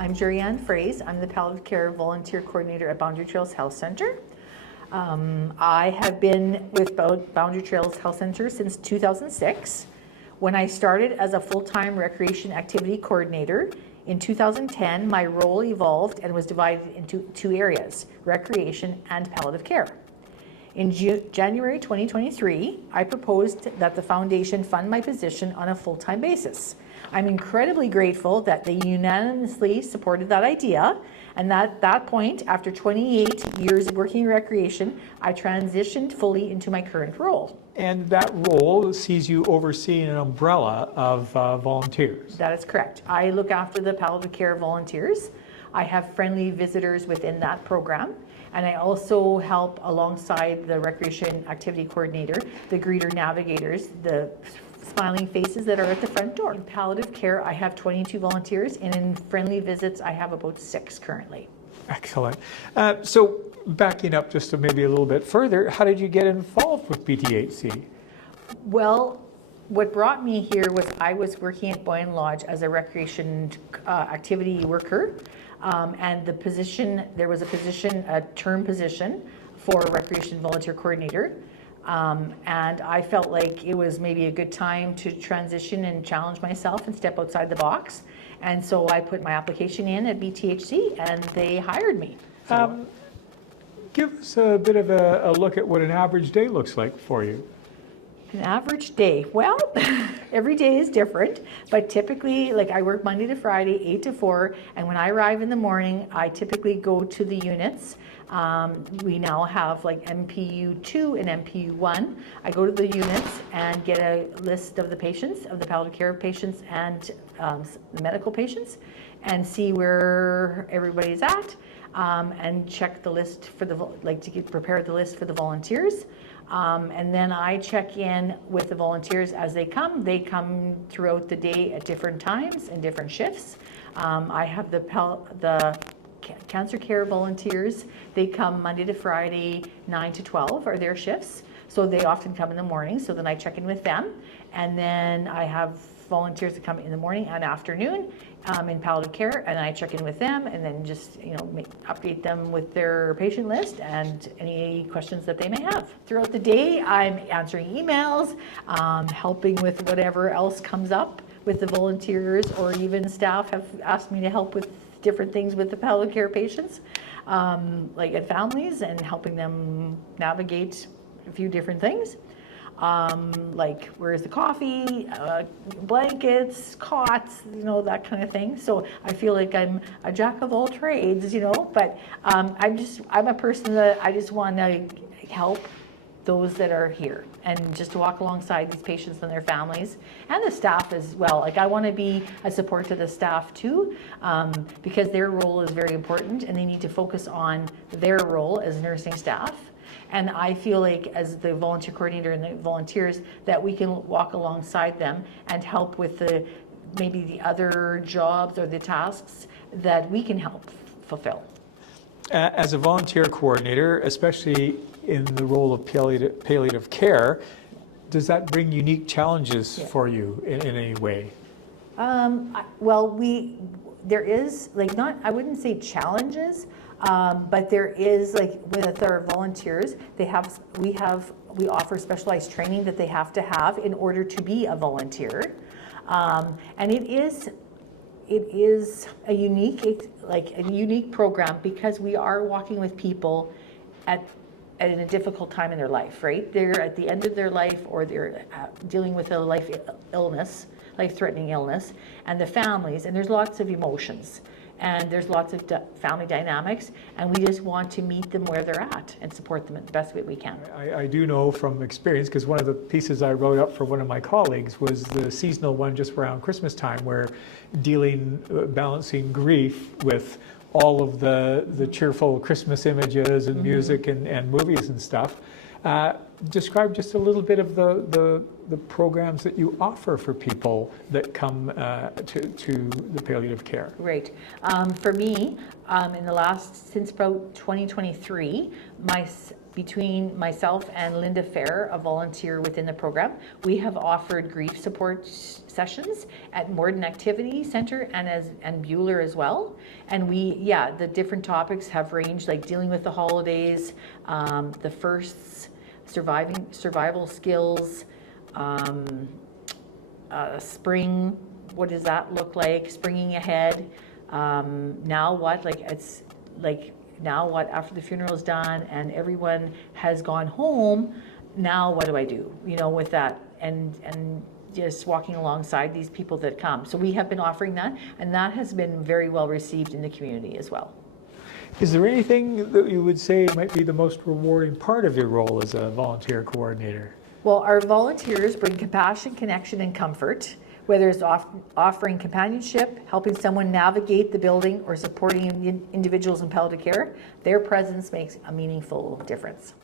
I'm Jerri-Ann Froese. I'm the Palliative Care Volunteer Coordinator at Boundary Trails Health Centre. I have been with Boundary Trails Health Centre since 2006. When I started as a full-time recreation activity coordinator in 2010, my role evolved and was divided into two areas, recreation and palliative care. In January 2023, I proposed that the foundation fund my position on a full-time basis. I'm incredibly grateful that they unanimously supported that idea, and at that point, after 28 years of working in recreation, I transitioned fully into my current role. And that role sees you overseeing an umbrella of volunteers. That is correct. I look after the palliative care volunteers. I have friendly visitors within that program, and I also help alongside the recreation activity coordinator, the greeter navigators, the smiling faces that are at the front door. In palliative care, I have 22 volunteers, and in friendly visits, I have about 6 currently. Excellent. So backing up just maybe a little bit further, how did you get involved with BTHC? Well, what brought me here was I was working at Boyne Lodge as a recreation activity worker, and the position, there was a position, a term position for recreation volunteer coordinator. And I felt like it was maybe a good time to transition and challenge myself and step outside the box. And so I put my application in at BTHC and they hired me. Give us a bit of a look at what an average day looks like for you. An average day, well, every day is different, but typically, like I work Monday to Friday, 8 to 4, and when I arrive in the morning, I typically go to the units. We now have like MPU 2 and MPU 1. I go to the units and get a list of the patients, of the palliative care patients and the medical patients, and see where everybody's at, and check the list for the, prepare the list for the volunteers. And then I check in with the volunteers as they come. They come throughout the day at different times and different shifts. I have the cancer care volunteers. They come Monday to Friday, 9 to 12 are their shifts. So they often come in the morning, so then I check in with them. And then I have volunteers that come in the morning and afternoon in palliative care, and I check in with them and then just update them with their patient list and any questions that they may have. Throughout the day, I'm answering emails, helping with whatever else comes up with the volunteers, or even staff have asked me to help with different things with the palliative care patients, like at families, and helping them navigate a few different things. Like where's the coffee, blankets, cots, that kind of thing. So I feel like I'm a jack of all trades, but I'm a person that I just want to help those that are here and just to walk alongside these patients and their families and the staff as well. Like I want to be a support to the staff too, because their role is very important and they need to focus on their role as nursing staff. And I feel like as the volunteer coordinator and the volunteers that we can walk alongside them and help with maybe the other jobs or the tasks that we can help fulfill. As a volunteer coordinator, especially in the role of palliative care, does that bring unique challenges for you in any way? Well, there is I wouldn't say challenges, but there is with our volunteers, we offer specialized training that they have to have in order to be a volunteer, and it is a unique program because we are walking with people at a difficult time in their life, right? They're at the end of their life, or they're dealing with a life-threatening illness, and the families, and there's lots of emotions, and there's lots of family dynamics, and we just want to meet them where they're at and support them in the best way we can. I do know from experience, because one of the pieces I wrote up for one of my colleagues was the seasonal one just around Christmas time, where balancing grief with all of the cheerful Christmas images and music and movies and stuff. Describe just a little bit of the programs that you offer for people that come to the palliative care. Right. For me, since about 2023, between myself and Linda Fair, a volunteer within the program, we have offered grief support sessions at Morden Activity Center and Bueller as well. And the different topics have ranged, like dealing with the holidays, the firsts, survival skills, spring, what does that look like, springing ahead, now what, now what, after the funeral is done and everyone has gone home, now what do I do, with that, and just walking alongside these people that come. So we have been offering that, and that has been very well received in the community as well. Is there anything that you would say might be the most rewarding part of your role as a volunteer coordinator? Well, our volunteers bring compassion, connection, and comfort, whether it's offering companionship, helping someone navigate the building, or supporting individuals in palliative care. Their presence makes a meaningful difference.